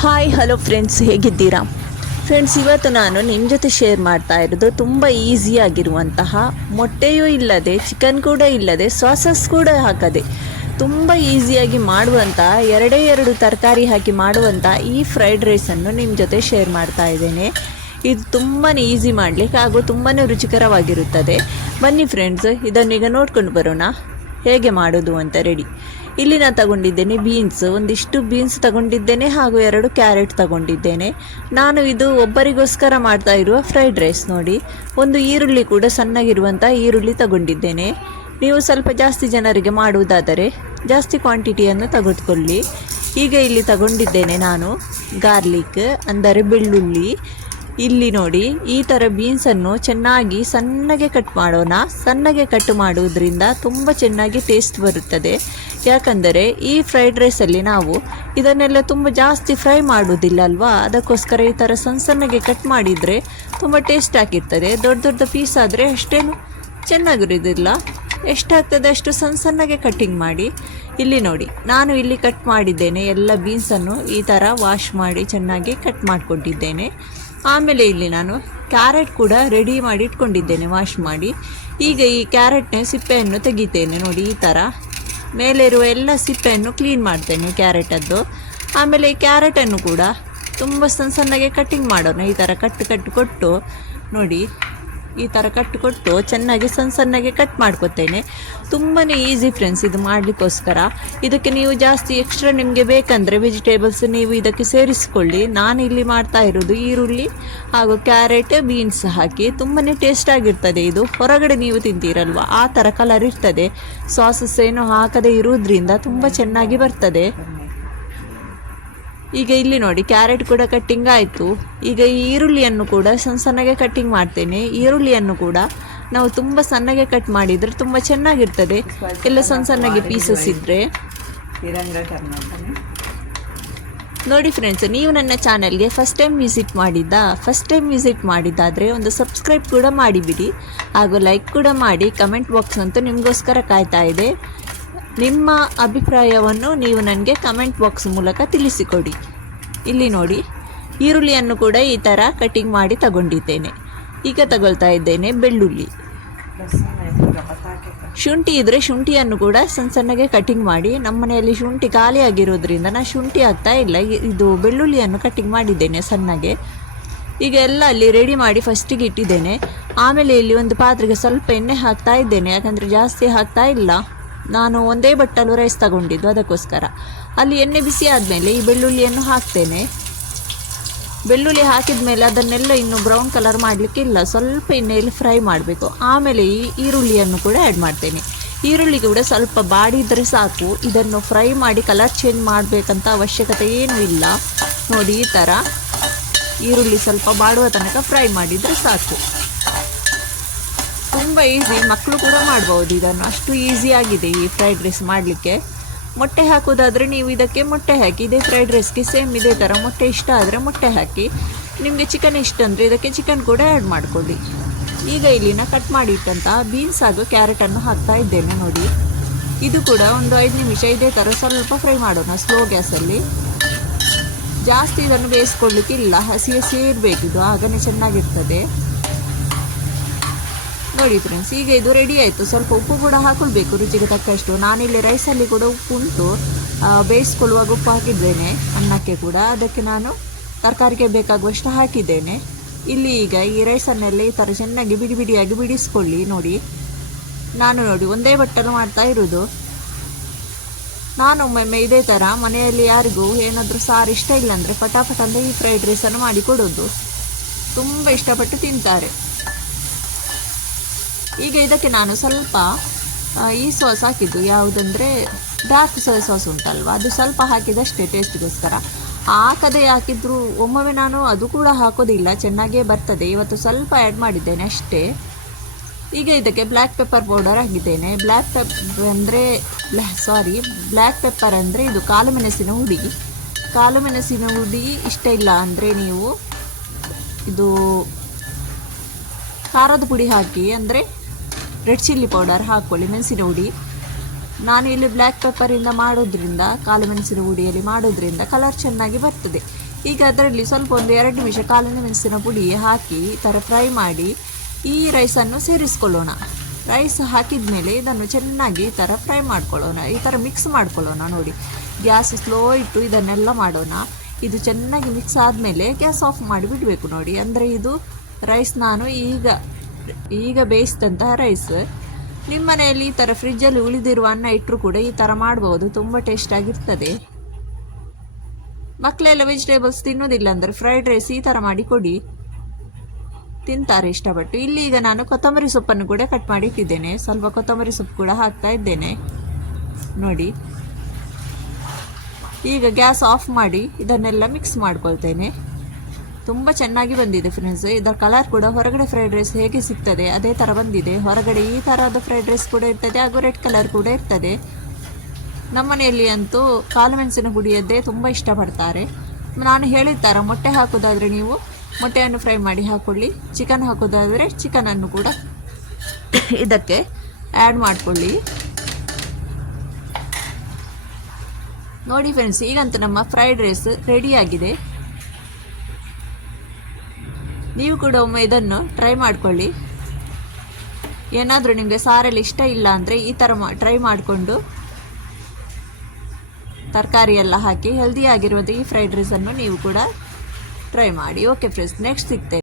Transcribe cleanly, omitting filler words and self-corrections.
Hi hello friends, ಹೇಗಿದ್ದೀರಾ friends? ಇವತ್ತು ನಾನು ನಿಮ್ಮ ಜೊತೆ ಶೇರ್ ಮಾಡ್ತಾ ಇರೋದು ತುಂಬ ಈಸಿಯಾಗಿರುವಂತಹ, ಮೊಟ್ಟೆಯೂ ಇಲ್ಲದೆ, ಚಿಕನ್ ಕೂಡ ಇಲ್ಲದೆ, ಸಾಸಸ್ ಕೂಡ ಹಾಕದೆ ತುಂಬ ಈಸಿಯಾಗಿ ಮಾಡುವಂಥ ಎರಡು ತರಕಾರಿ ಹಾಕಿ ಮಾಡುವಂಥ ಈ ಫ್ರೈಡ್ ರೈಸನ್ನು ನಿಮ್ಮ ಜೊತೆ ಶೇರ್ ಮಾಡ್ತಾ ಇದ್ದೇನೆ. ಇದು ತುಂಬಾ ಈಸಿ ಮಾಡಲಿಕ್ಕೆ ಹಾಗೂ ತುಂಬಾ ರುಚಿಕರವಾಗಿರುತ್ತದೆ. ಬನ್ನಿ ಫ್ರೆಂಡ್ಸ್, ಇದನ್ನೀಗ ನೋಡ್ಕೊಂಡು ಬರೋಣ ಹೇಗೆ ಮಾಡೋದು ಅಂತ. ರೆಡಿ. ಇಲ್ಲಿ ನಾನು ತಗೊಂಡಿದ್ದೇನೆ ಒಂದಿಷ್ಟು ಬೀನ್ಸ್ ತಗೊಂಡಿದ್ದೇನೆ ಹಾಗೂ 2 ಕ್ಯಾರೆಟ್ ತಗೊಂಡಿದ್ದೇನೆ. ನಾನು ಇದು ಒಬ್ಬರಿಗೋಸ್ಕರ ಮಾಡ್ತಾ ಇರುವ ಫ್ರೈಡ್ ರೈಸ್. ನೋಡಿ, ಒಂದು ಈರುಳ್ಳಿ ಕೂಡ ಸಣ್ಣಗಿರುವಂಥ ಈರುಳ್ಳಿ ತಗೊಂಡಿದ್ದೇನೆ. ನೀವು ಸ್ವಲ್ಪ ಜಾಸ್ತಿ ಜನರಿಗೆ ಮಾಡುವುದಾದರೆ ಜಾಸ್ತಿ ಕ್ವಾಂಟಿಟಿಯನ್ನು ತೆಗೆದುಕೊಳ್ಳಿ. ಈಗ ಇಲ್ಲಿ ತಗೊಂಡಿದ್ದೇನೆ ನಾನು ಗಾರ್ಲಿಕ್ ಅಂದರೆ ಬೆಳ್ಳುಳ್ಳಿ. ಇಲ್ಲಿ ನೋಡಿ, ಈ ಥರ ಬೀನ್ಸನ್ನು ಚೆನ್ನಾಗಿ ಸಣ್ಣಗೆ ಕಟ್ ಮಾಡೋಣ. ಸಣ್ಣಗೆ ಕಟ್ ಮಾಡುವುದರಿಂದ ತುಂಬ ಚೆನ್ನಾಗಿ ಟೇಸ್ಟ್ ಬರುತ್ತದೆ. ಯಾಕಂದರೆ ಈ ಫ್ರೈಡ್ ರೈಸಲ್ಲಿ ನಾವು ಇದನ್ನೆಲ್ಲ ತುಂಬ ಜಾಸ್ತಿ ಫ್ರೈ ಮಾಡುವುದಿಲ್ಲ ಅಲ್ವಾ, ಅದಕ್ಕೋಸ್ಕರ ಈ ಥರ ಸಣ್ಣಗೆ ಕಟ್ ಮಾಡಿದರೆ ತುಂಬ ಟೇಸ್ಟ್ ಆಗಿರ್ತದೆ. ದೊಡ್ಡ ಪೀಸ್ ಆದರೆ ಅಷ್ಟೇನು ಚೆನ್ನಾಗಿರೋದಿಲ್ಲ. ಎಷ್ಟಾಗ್ತದೆ ಅಷ್ಟು ಸಣ್ಣಗೆ ಕಟ್ಟಿಂಗ್ ಮಾಡಿ. ಇಲ್ಲಿ ನೋಡಿ, ನಾನು ಇಲ್ಲಿ ಕಟ್ ಮಾಡಿದ್ದೇನೆ ಎಲ್ಲ ಬೀನ್ಸನ್ನು. ಈ ಥರ ವಾಶ್ ಮಾಡಿ ಚೆನ್ನಾಗಿ ಕಟ್ ಮಾಡಿಕೊಂಡಿದ್ದೇನೆ. ಆಮೇಲೆ ಇಲ್ಲಿ ನಾನು ಕ್ಯಾರೆಟ್ ಕೂಡ ರೆಡಿ ಮಾಡಿ ಇಟ್ಕೊಂಡಿದ್ದೇನೆ ವಾಶ್ ಮಾಡಿ. ಈಗ ಈ ಕ್ಯಾರೆಟ್ನ ಸಿಪ್ಪೆಯನ್ನು ತೆಗಿತೇನೆ. ನೋಡಿ, ಈ ಥರ ಮೇಲೆ ಇರುವ ಎಲ್ಲ ಸಿಪ್ಪೆಯನ್ನು ಕ್ಲೀನ್ ಮಾಡ್ತೇನೆ ಕ್ಯಾರೆಟದ್ದು. ಆಮೇಲೆ ಈ ಕ್ಯಾರೆಟನ್ನು ಕೂಡ ತುಂಬ ಸಣ್ಣಗೆ ಕಟ್ಟಿಂಗ್ ಮಾಡೋಣ. ಈ ಥರ ಕಟ್ಟು ಕೊಟ್ಟು ನೋಡಿ, ಈ ಥರ ಕೊಟ್ಟು ಚೆನ್ನಾಗಿ ಸಣ್ಣಗೆ ಕಟ್ ಮಾಡ್ಕೊತೇನೆ. ತುಂಬಾ ಈಸಿ ಫ್ರೆಂಡ್ಸ್ ಇದು ಮಾಡಲಿಕ್ಕೋಸ್ಕರ. ಇದಕ್ಕೆ ನೀವು ಜಾಸ್ತಿ ಎಕ್ಸ್ಟ್ರಾ ನಿಮಗೆ ಬೇಕಂದರೆ ವೆಜಿಟೇಬಲ್ಸ್ ನೀವು ಇದಕ್ಕೆ ಸೇರಿಸಿಕೊಳ್ಳಿ. ನಾನು ಇಲ್ಲಿ ಮಾಡ್ತಾ ಇರೋದು ಈರುಳ್ಳಿ ಹಾಗೂ ಕ್ಯಾರೆಟ್, ಬೀನ್ಸ್ ಹಾಕಿ ತುಂಬಾ ಟೇಸ್ಟ್ ಆಗಿರ್ತದೆ. ಇದು ಹೊರಗಡೆ ನೀವು ತಿಂತೀರಲ್ವ, ಆ ಥರ ಕಲರ್ ಇರ್ತದೆ. ಸಾಸಸ್ ಏನು ಹಾಕದೇ ಇರುವುದರಿಂದ ತುಂಬ ಚೆನ್ನಾಗಿ ಬರ್ತದೆ. ಈಗ ಇಲ್ಲಿ ನೋಡಿ, ಕ್ಯಾರೆಟ್ ಕೂಡ ಕಟ್ಟಿಂಗ್ ಆಯಿತು. ಈಗ ಈ ಈರುಳ್ಳಿಯನ್ನು ಕೂಡ ಸಣ್ಣಗೆ ಕಟ್ಟಿಂಗ್ ಮಾಡ್ತೇನೆ. ಈರುಳ್ಳಿಯನ್ನು ಕೂಡ ನಾವು ತುಂಬ ಸಣ್ಣಗೆ ಕಟ್ ಮಾಡಿದರೆ ತುಂಬ ಚೆನ್ನಾಗಿರ್ತದೆ. ಎಲ್ಲ ಸಣ್ಣಗೆ ಪೀಸಸ್ ಇದ್ದರೆ. ನೋಡಿ ಫ್ರೆಂಡ್ಸ್, ನೀವು ನನ್ನ ಚಾನಲ್ಗೆ ಫಸ್ಟ್ ಟೈಮ್ ವಿಸಿಟ್ ಮಾಡಿದ್ದಾದರೆ ಒಂದು ಸಬ್ಸ್ಕ್ರೈಬ್ ಕೂಡ ಮಾಡಿಬಿಡಿ ಹಾಗೂ ಲೈಕ್ ಕೂಡ ಮಾಡಿ. ಕಮೆಂಟ್ ಬಾಕ್ಸ್ ಅಂತೂ ನಿಮಗೋಸ್ಕರ ಕಾಯ್ತಾ ಇದೆ. ನಿಮ್ಮ ಅಭಿಪ್ರಾಯವನ್ನು ನೀವು ನನಗೆ ಕಮೆಂಟ್ ಬಾಕ್ಸ್ ಮೂಲಕ ತಿಳಿಸಿಕೊಡಿ. ಇಲ್ಲಿ ನೋಡಿ, ಈರುಳ್ಳಿಯನ್ನು ಕೂಡ ಈ ಥರ ಕಟ್ಟಿಂಗ್ ಮಾಡಿ ತಗೊಂಡಿದ್ದೇನೆ. ಈಗ ತಗೊಳ್ತಾ ಇದ್ದೇನೆ ಬೆಳ್ಳುಳ್ಳಿ. ಶುಂಠಿ ಇದ್ದರೆ ಶುಂಠಿಯನ್ನು ಕೂಡ ಸಣ್ಣಗೆ ಕಟ್ಟಿಂಗ್ ಮಾಡಿ. ನಮ್ಮ ಮನೆಯಲ್ಲಿ ಶುಂಠಿ ಖಾಲಿ ಆಗಿರೋದ್ರಿಂದ ನಾನು ಶುಂಠಿ ಹಾಕ್ತಾ ಇಲ್ಲ. ಇದು ಬೆಳ್ಳುಳ್ಳಿಯನ್ನು ಕಟ್ಟಿಂಗ್ ಮಾಡಿದ್ದೇನೆ ಸಣ್ಣಗೆ. ಈಗ ಎಲ್ಲ ಅಲ್ಲಿ ರೆಡಿ ಮಾಡಿ ಫಸ್ಟಿಗೆ ಇಟ್ಟಿದ್ದೇನೆ. ಆಮೇಲೆ ಇಲ್ಲಿ ಒಂದು ಪಾತ್ರೆಗೆ ಸ್ವಲ್ಪ ಎಣ್ಣೆ ಹಾಕ್ತಾ ಇದ್ದೇನೆ. ಯಾಕಂದರೆ ಜಾಸ್ತಿ ಹಾಕ್ತಾ ಇಲ್ಲ, ನಾನು ಒಂದೇ ಬಟ್ಟಲು ರೈಸ್ ತಗೊಂಡಿದ್ದು, ಅದಕ್ಕೋಸ್ಕರ. ಅಲ್ಲಿ ಎಣ್ಣೆ ಬಿಸಿ ಆದಮೇಲೆ ಈ ಬೆಳ್ಳುಳ್ಳಿಯನ್ನು ಹಾಕ್ತೇನೆ. ಬೆಳ್ಳುಳ್ಳಿ ಹಾಕಿದ ಮೇಲೆ ಅದನ್ನೆಲ್ಲ ಇನ್ನು ಬ್ರೌನ್ ಕಲರ್ ಮಾಡಲಿಕ್ಕಿಲ್ಲ, ಸ್ವಲ್ಪ ಎಣ್ಣೆಯಲ್ಲಿ ಫ್ರೈ ಮಾಡಬೇಕು. ಆಮೇಲೆ ಈ ಈರುಳ್ಳಿಯನ್ನು ಕೂಡ ಆ್ಯಡ್ ಮಾಡ್ತೇನೆ. ಈರುಳ್ಳಿ ಕೂಡ ಸ್ವಲ್ಪ ಬಾಡಿದರೆ ಸಾಕು. ಇದನ್ನು ಫ್ರೈ ಮಾಡಿ ಕಲರ್ ಚೇಂಜ್ ಮಾಡಬೇಕಂತ ಅವಶ್ಯಕತೆ ಏನೂ ಇಲ್ಲ. ನೋಡಿ, ಈ ಥರ ಈರುಳ್ಳಿ ಸ್ವಲ್ಪ ಬಾಡುವ ತನಕ ಫ್ರೈ ಮಾಡಿದರೆ ಸಾಕು. ತುಂಬ ಈಸಿ, ಮಕ್ಕಳು ಕೂಡ ಮಾಡ್ಬೋದು ಇದನ್ನು. ಅಷ್ಟು ಈಸಿಯಾಗಿದೆ ಈ ಫ್ರೈಡ್ ರೈಸ್ ಮಾಡಲಿಕ್ಕೆ. ಮೊಟ್ಟೆ ಹಾಕೋದಾದರೆ ನೀವು ಇದಕ್ಕೆ ಮೊಟ್ಟೆ ಹಾಕಿ. ಇದೇ ಫ್ರೈಡ್ ರೈಸ್ಗೆ ಸೇಮ್ ಇದೇ ಥರ ಮೊಟ್ಟೆ ಇಷ್ಟ ಆದರೆ ಮೊಟ್ಟೆ ಹಾಕಿ. ನಿಮಗೆ ಚಿಕನ್ ಇಷ್ಟ ಅಂದರೆ ಇದಕ್ಕೆ ಚಿಕನ್ ಕೂಡ ಆ್ಯಡ್ ಮಾಡಿಕೊಳ್ಳಿ. ಈಗ ಇಲ್ಲಿನ ಕಟ್ ಮಾಡಿಟ್ಟಂಥ ಬೀನ್ಸ್ ಹಾಗೂ ಕ್ಯಾರೆಟನ್ನು ಹಾಕ್ತಾ ಇದ್ದೇನೆ. ನೋಡಿ, ಇದು ಕೂಡ ಒಂದು 5 ನಿಮಿಷ ಇದೇ ಥರ ಸ್ವಲ್ಪ ಫ್ರೈ ಮಾಡೋಣ ಸ್ಲೋ ಗ್ಯಾಸಲ್ಲಿ. ಜಾಸ್ತಿ ಇದನ್ನು ಬೇಯಿಸ್ಕೊಳ್ಳಿಕ್ಕಿಲ್ಲ, ಹಸಿ ಇರಬೇಕಿದು, ಆಗನೇ ಚೆನ್ನಾಗಿರ್ತದೆ. ನೋಡಿ ಫ್ರೆಂಡ್ಸ್, ಈಗ ಇದು ರೆಡಿ ಆಯಿತು. ಸ್ವಲ್ಪ ಉಪ್ಪು ಕೂಡ ಹಾಕೊಳ್ಬೇಕು ರುಚಿಗೆ ತಕ್ಕಷ್ಟು. ನಾನಿಲ್ಲಿ ರೈಸಲ್ಲಿ ಕೂಡ ಉಪ್ಪು ಉಂಟು, ಬೇಯಿಸ್ಕೊಳ್ಳುವಾಗ ಉಪ್ಪು ಹಾಕಿದ್ದೇನೆ. ಅನ್ನಕ್ಕೆ ಕೂಡ ಅದಕ್ಕೆ ನಾನು ತರಕಾರಿಗೆ ಬೇಕಾಗುವಷ್ಟು ಹಾಕಿದ್ದೇನೆ. ಇಲ್ಲಿ ಈಗ ಈ ರೈಸನ್ನೆಲ್ಲ ಈ ಥರ ಚೆನ್ನಾಗಿ ಬಿಡಿಯಾಗಿ ಬಿಡಿಸ್ಕೊಳ್ಳಿ. ನೋಡಿ, ನಾನು ನೋಡಿ ಒಂದೇ ಬಟ್ಟಲು ಮಾಡ್ತಾ ಇರೋದು. ನಾನು ಒಮ್ಮೊಮ್ಮೆ ಇದೇ ಥರ ಮನೆಯಲ್ಲಿ ಯಾರಿಗೂ ಏನಾದರೂ ಸಾರು ಇಷ್ಟ ಇಲ್ಲ ಅಂದರೆ ಪಟಾಪಟ ಅಂದರೆ ಈ ಫ್ರೈಡ್ ರೈಸನ್ನು ಮಾಡಿ ಕೊಡೋದು. ತುಂಬ ಇಷ್ಟಪಟ್ಟು ತಿಂತಾರೆ. ಈಗ ಇದಕ್ಕೆ ನಾನು ಸ್ವಲ್ಪ ಈ ಸಾಸ್ ಹಾಕಿದ್ದು, ಯಾವುದಂದರೆ ಡಾರ್ಕ್ ಸೋಯಾ ಸಾಸ್ ಉಂಟಲ್ವ, ಅದು ಸ್ವಲ್ಪ ಹಾಕಿದಷ್ಟೇ ಟೇಸ್ಟಿಗೋಸ್ಕರ. ಹಾಕದೆ ಹಾಕಿದ್ರು ಒಮ್ಮೊಮ್ಮೆ ನಾನು ಅದು ಕೂಡ ಹಾಕೋದಿಲ್ಲ, ಚೆನ್ನಾಗೇ ಬರ್ತದೆ. ಇವತ್ತು ಸ್ವಲ್ಪ ಆ್ಯಡ್ ಮಾಡಿದ್ದೇನೆ ಅಷ್ಟೇ. ಈಗ ಇದಕ್ಕೆ ಬ್ಲ್ಯಾಕ್ ಪೆಪ್ಪರ್ ಪೌಡರ್ ಹಾಕಿದ್ದೇನೆ. ಬ್ಲ್ಯಾಕ್ ಪೆಪ್ಪರ್ ಅಂದರೆ ಇದು ಕಾಳು ಮೆಣಸಿನ ಹುಡಿ ಇಷ್ಟ ಇಲ್ಲ ಅಂದರೆ ನೀವು ಇದು ಖಾರದ ಪುಡಿ ಹಾಕಿ, ಅಂದರೆ ರೆಡ್ ಚಿಲ್ಲಿ ಪೌಡರ್ ಹಾಕ್ಕೊಳ್ಳಿ, ಮೆಣಸಿನ ಹುಡಿ. ನಾನು ಇಲ್ಲಿ ಬ್ಲ್ಯಾಕ್ ಪೆಪ್ಪರಿಂದ ಮಾಡೋದ್ರಿಂದ, ಕಾಳು ಮೆಣಸಿನ ಪುಡಿಯಲ್ಲಿ ಮಾಡೋದ್ರಿಂದ ಕಲರ್ ಚೆನ್ನಾಗಿ ಬರ್ತದೆ. ಈಗ ಅದರಲ್ಲಿ ಸ್ವಲ್ಪ ಒಂದು 2 ನಿಮಿಷ ಕಾಳು ಮೆಣಸಿನ ಪುಡಿ ಹಾಕಿ ಈ ಥರ ಫ್ರೈ ಮಾಡಿ ಈ ರೈಸನ್ನು ಸೇರಿಸ್ಕೊಳ್ಳೋಣ. ರೈಸ್ ಹಾಕಿದ ಮೇಲೆ ಇದನ್ನು ಚೆನ್ನಾಗಿ ಈ ಥರ ಫ್ರೈ ಮಾಡ್ಕೊಳ್ಳೋಣ, ಈ ಥರ ಮಿಕ್ಸ್ ಮಾಡ್ಕೊಳ್ಳೋಣ. ನೋಡಿ, ಗ್ಯಾಸ್ ಸ್ಲೋ ಇಟ್ಟು ಇದನ್ನೆಲ್ಲ ಮಾಡೋಣ. ಇದು ಚೆನ್ನಾಗಿ ಮಿಕ್ಸ್ ಆದಮೇಲೆ ಗ್ಯಾಸ್ ಆಫ್ ಮಾಡಿ ಬಿಡಬೇಕು. ನೋಡಿ, ಅಂದರೆ ಇದು ರೈಸ್ ನಾನು ಈಗ ಬೇಯಿಸಿದಂತಹ ರೈಸ್. ನಿಮ್ಮ ಮನೆಯಲ್ಲಿ ಈ ಥರ ಫ್ರಿಜ್ಜಲ್ಲಿ ಉಳಿದಿರುವ ಅನ್ನ ಇಟ್ಟರು ಕೂಡ ಈ ಥರ ಮಾಡ್ಬೋದು, ತುಂಬ ಟೇಸ್ಟಾಗಿರ್ತದೆ. ಮಕ್ಕಳೆಲ್ಲ ವೆಜಿಟೇಬಲ್ಸ್ ತಿನ್ನೋದಿಲ್ಲ ಅಂದರೆ ಫ್ರೈಡ್ ರೈಸ್ ಈ ಥರ ಮಾಡಿ ಕೊಡಿ, ತಿಂತಾರೆ ಇಷ್ಟಪಟ್ಟು. ಇಲ್ಲಿ ಈಗ ನಾನು ಕೊತ್ತಂಬರಿ ಸೊಪ್ಪನ್ನು ಕೂಡ ಕಟ್ ಮಾಡಿ ಇಟ್ಟಿದ್ದೇನೆ, ಸ್ವಲ್ಪ ಕೊತ್ತಂಬರಿ ಸೊಪ್ಪು ಕೂಡ ಹಾಕ್ತಾ ಇದ್ದೇನೆ. ನೋಡಿ, ಈಗ ಗ್ಯಾಸ್ ಆಫ್ ಮಾಡಿ ಇದನ್ನೆಲ್ಲ ಮಿಕ್ಸ್ ಮಾಡ್ಕೊಳ್ತೇನೆ. ತುಂಬ ಚೆನ್ನಾಗಿ ಬಂದಿದೆ ಫ್ರೆಂಡ್ಸ್. ಇದರ ಕಲರ್ ಕೂಡ ಹೊರಗಡೆ ಫ್ರೈಡ್ ರೈಸ್ ಹೇಗೆ ಸಿಗ್ತದೆ ಅದೇ ಥರ ಬಂದಿದೆ. ಹೊರಗಡೆ ಈ ಥರದ ಫ್ರೈಡ್ ರೈಸ್ ಕೂಡ ಇರ್ತದೆ, ಹಾಗೂ ರೆಡ್ ಕಲರ್ ಕೂಡ ಇರ್ತದೆ. ನಮ್ಮ ಮನೆಯಲ್ಲಿ ಅಂತೂ ಕಾಳು ಮೆಣಸಿನ ಪುಡಿಯದ್ದೇ ತುಂಬ ಇಷ್ಟಪಡ್ತಾರೆ. ನಾನು ಹೇಳಿದ ಥರ ಮೊಟ್ಟೆ ಹಾಕೋದಾದರೆ ನೀವು ಮೊಟ್ಟೆಯನ್ನು ಫ್ರೈ ಮಾಡಿ ಹಾಕ್ಕೊಳ್ಳಿ, ಚಿಕನ್ ಹಾಕೋದಾದರೆ ಚಿಕನನ್ನು ಕೂಡ ಇದಕ್ಕೆ ಆ್ಯಡ್ ಮಾಡಿಕೊಳ್ಳಿ. ನೋಡಿ ಫ್ರೆಂಡ್ಸ್, ಈಗಂತೂ ನಮ್ಮ ಫ್ರೈಡ್ ರೈಸ್ ರೆಡಿಯಾಗಿದೆ. ನೀವು ಕೂಡ ಒಮ್ಮೆ ಇದನ್ನು ಟ್ರೈ ಮಾಡಿಕೊಳ್ಳಿ. ಏನಾದರೂ ನಿಮಗೆ ಸಾರಲ್ಲಿ ಇಷ್ಟ ಇಲ್ಲ ಅಂದರೆ ಈ ಥರ ಟ್ರೈ ಮಾಡಿಕೊಂಡು ತರಕಾರಿ ಎಲ್ಲ ಹಾಕಿ ಹೆಲ್ದಿಯಾಗಿರುವಂಥ ಈ ಫ್ರೈಡ್ ರೈಸನ್ನು ನೀವು ಕೂಡ ಟ್ರೈ ಮಾಡಿ. Okay friends, next ಸಿಗ್ತೇನೆ.